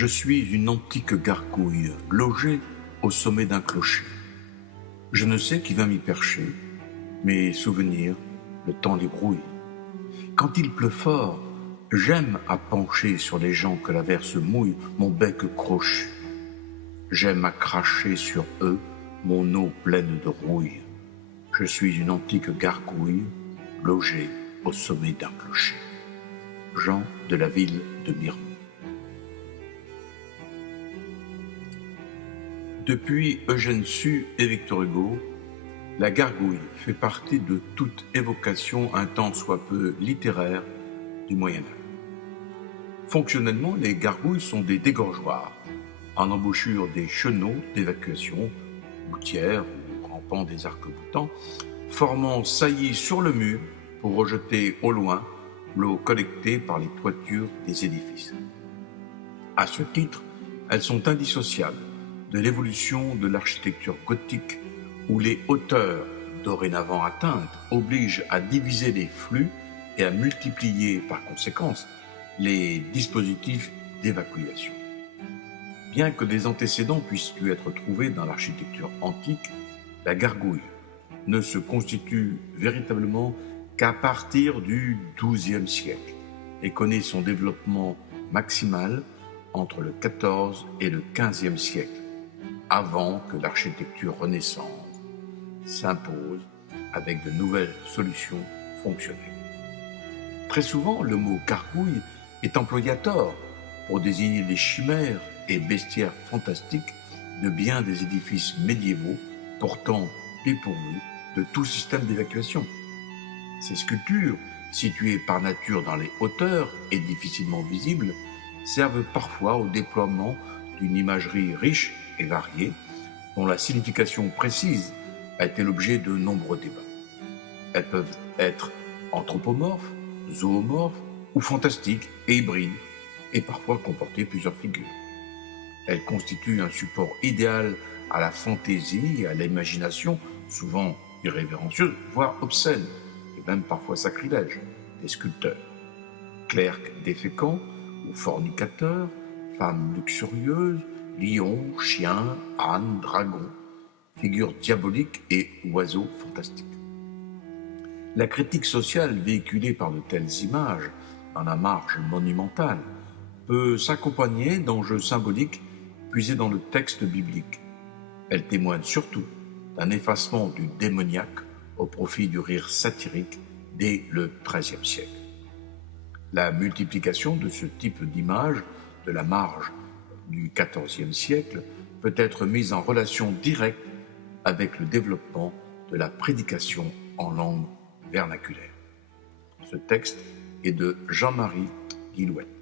Je suis une antique gargouille, logée au sommet d'un clocher. Je ne sais qui va m'y percher, mes souvenirs, le temps les brouille. Quand il pleut fort, j'aime à pencher sur les gens que l'averse mouille, mon bec crochu. J'aime à cracher sur eux mon eau pleine de rouille. Je suis une antique gargouille, logée au sommet d'un clocher. Jean de la ville de Mirmont. Depuis Eugène Sue et Victor Hugo, la gargouille fait partie de toute évocation un tant soit peu littéraire du Moyen Âge. Fonctionnellement, les gargouilles sont des dégorgeoirs, en embouchure des chenaux d'évacuation, gouttières ou rampant des arcs-boutants, formant saillies sur le mur pour rejeter au loin l'eau collectée par les toitures des édifices. À ce titre, elles sont indissociables de l'évolution de l'architecture gothique où les hauteurs dorénavant atteintes obligent à diviser les flux et à multiplier par conséquence les dispositifs d'évacuation. Bien que des antécédents puissent lui être trouvés dans l'architecture antique, la gargouille ne se constitue véritablement qu'à partir du XIIe siècle et connaît son développement maximal entre le XIV et le XVe siècle, avant que l'architecture renaissante s'impose avec de nouvelles solutions fonctionnelles. Très souvent, le mot gargouille est employé à tort pour désigner les chimères et bestiaires fantastiques de bien des édifices médiévaux, pourtant dépourvus de tout système d'évacuation. Ces sculptures, situées par nature dans les hauteurs et difficilement visibles, servent parfois au déploiement d'une imagerie riche et variée, dont la signification précise a été l'objet de nombreux débats. Elles peuvent être anthropomorphes, zoomorphes ou fantastiques et hybrides, et parfois comporter plusieurs figures. Elles constituent un support idéal à la fantaisie et à l'imagination, souvent irrévérencieuse, voire obscène, et même parfois sacrilège, des sculpteurs. Clercs déféquents ou fornicateurs, femmes luxurieuses, lions, chiens, ânes, dragons, figures diaboliques et oiseaux fantastiques. La critique sociale véhiculée par de telles images dans la marge monumentale peut s'accompagner d'enjeux symboliques puisés dans le texte biblique. Elle témoigne surtout d'un effacement du démoniaque au profit du rire satirique dès le XIIIe siècle. La multiplication de ce type d'image de la marge du XIVe siècle peut être mise en relation directe avec le développement de la prédication en langue vernaculaire. Ce texte est de Jean-Marie Guillouette.